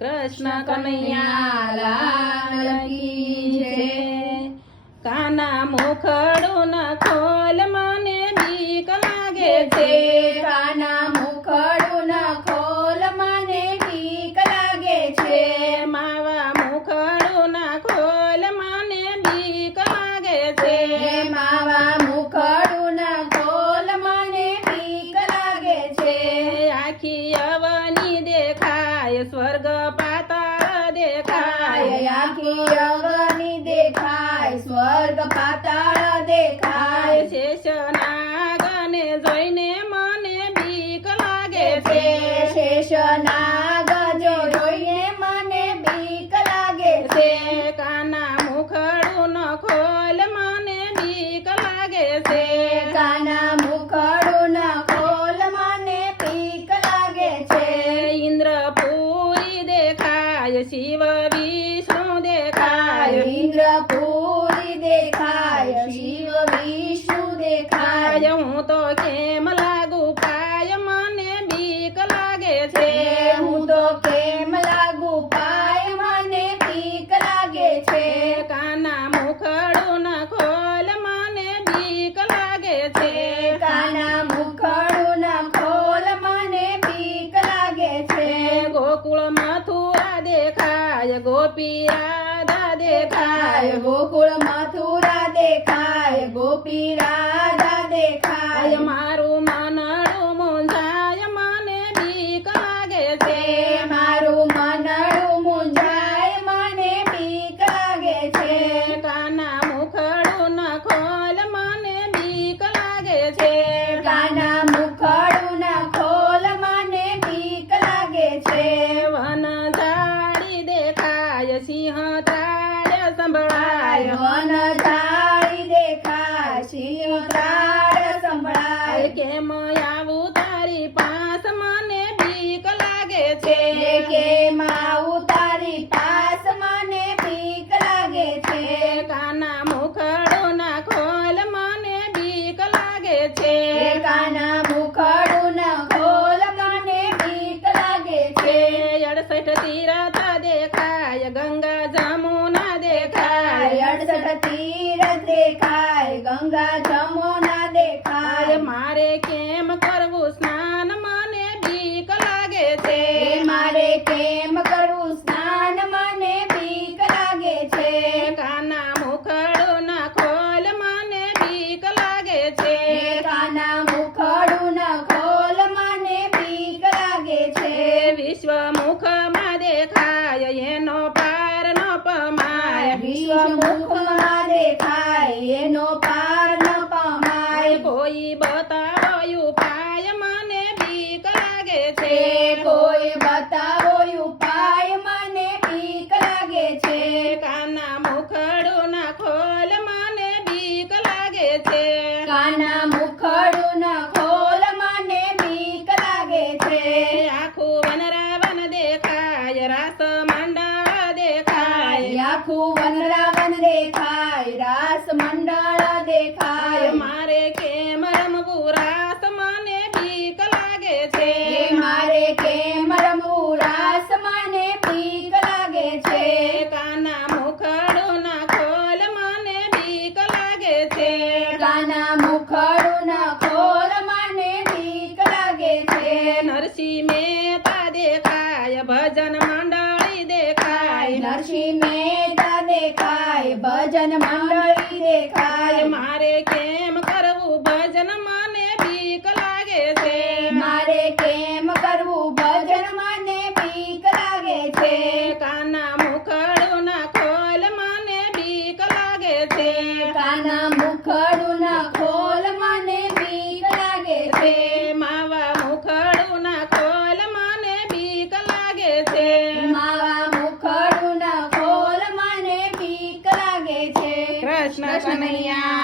કૃષ્ણ કનૈયા લાલ કી જય. કાના મુખડું ન ખોલ મને બીક લાગે છે. કાના મુખડું ન ખોલ મને બીક લાગે છે. માવા મુખડું ન ખોલ મને બીક લાગે છે. માવા મુખડું ન ખોલ મને બીક લાગે છે. આખી અવની દેખાય સ્વર્ગ પાતાળ દેખાય. આખી અવની દેખાય સ્વર્ગ પાતાળ દેખાય. શેષનાગને જોઈને મને બીક લાગે છે. શેષનાગ જો જોઈને મને બીક લાગે છે. કાના મુખડું ન ખોલ મને બીક લાગે છે. કાના મુખડું ન ખોલ મને બીક લાગે છે. ઇન્દ્રપુરી દેખાય શિવ વિષ્ણુ દેખાય. ઇન્દ્રપુરી દેખાય શિવ વિષ્ણુ દેખાય. હું તો કેમ લાગુ પાય મને બીક લાગે છે. હું તો કેમ લાગુ પાય મને બીક લાગે છે. કાના મુખડું ન ખોલ મને બીક લાગે છે. કાના મુખડું ન ખોલ મને બીક લાગે છે. ગોકુળ મથુરા દેખાય ગોપી રાધા દેખાય. ગોકુળ મથુરા દેખાય ગોપી રાધા દેખાય. મારું મનડું મૂંઝાય મને બીક લાગે છે. મારું મનડું મૂંઝાય મને બીક લાગે છે. કાના મુખડું ન ખોલ મને બીક લાગે છે. કાના મુખડું ન ખોલ મને બીક લાગે છે. વન ઝાડી દેખાય સિંહ ત્રાડ સંભળાય. વન ઝાડી દેખાય સિંહ ત્રાડ સંભળાય. કેમ આવું તારી પાસ મને બીક લાગે છે. કેમ આવું તારી પાસ મને બીક લાગે છે. કાના મુખડું ન ખોલ મને બીક લાગે છે. કાના મુખડું ન ખોલ મને બીક લાગે છે. 68 તીરથ દેખાય ગંગા જમુના દેખાય. 68 તીરથ દેખાય ગંગા જમુના દેખાય. મારે કેમ કરવું સ્નાન મને બીક લાગે છે. મારે કેમ કરવું સ્નાન મને બીક લાગે છે. કાના મુખડું ન ખોલ મને બીક લાગે છે. કાના મુખડું ન ખોલ મને બીક લાગે છે. વિશ્વ મુખમાં દેખાય એનો પાર ન પમાય. વિશ્વ મુખમાં દેખાય એનો પાર ન પમાય. કોઈ બતાવો ઉપાય મને બીક લાગે છે. કોઈ બતાવો ઉપાય મને બીક લાગે છે. કાના મુખડું ન ખોલ મને બીક લાગે છે. કાના મુખડું ન ખોલ મને બીક લાગે છે. આખું વનરાવન દેખાય રાસ મંડળ દેખાય. આખું વનરાવન દેખાય રાસ મંડળ દેખાય. મારે કેમ રમવું રાસ મને બીક લાગે છે. મારે કેમ રમવું રાસ મને બીક લાગે છે. કાના મુખડું ન ખોલ મને બીક લાગે છે. કાના મુખડું ન ખોલ મને બીક લાગે છે. નરસિંહ મહેતા દેખાય ભજન મંડળી દેખાય. નરસિંહ મહેતા દેખાય ભજન મંડળી દેખાય. મારે કેમ કરવું ભજન મને બીક લાગે છે. મારે કેમ કરવું ભજન મને બીક લાગે છે. કાના મુખડું ન ખોલ મને બીક લાગે છે. કાના મુખડું ન ખોલ મને બીક લાગે છે. માવા મુખડું ન ખોલ મને બીક લાગે છે. માવા મુખડું ન ખોલ મને બીક લાગે છે. કૃષ્ણ કનૈયા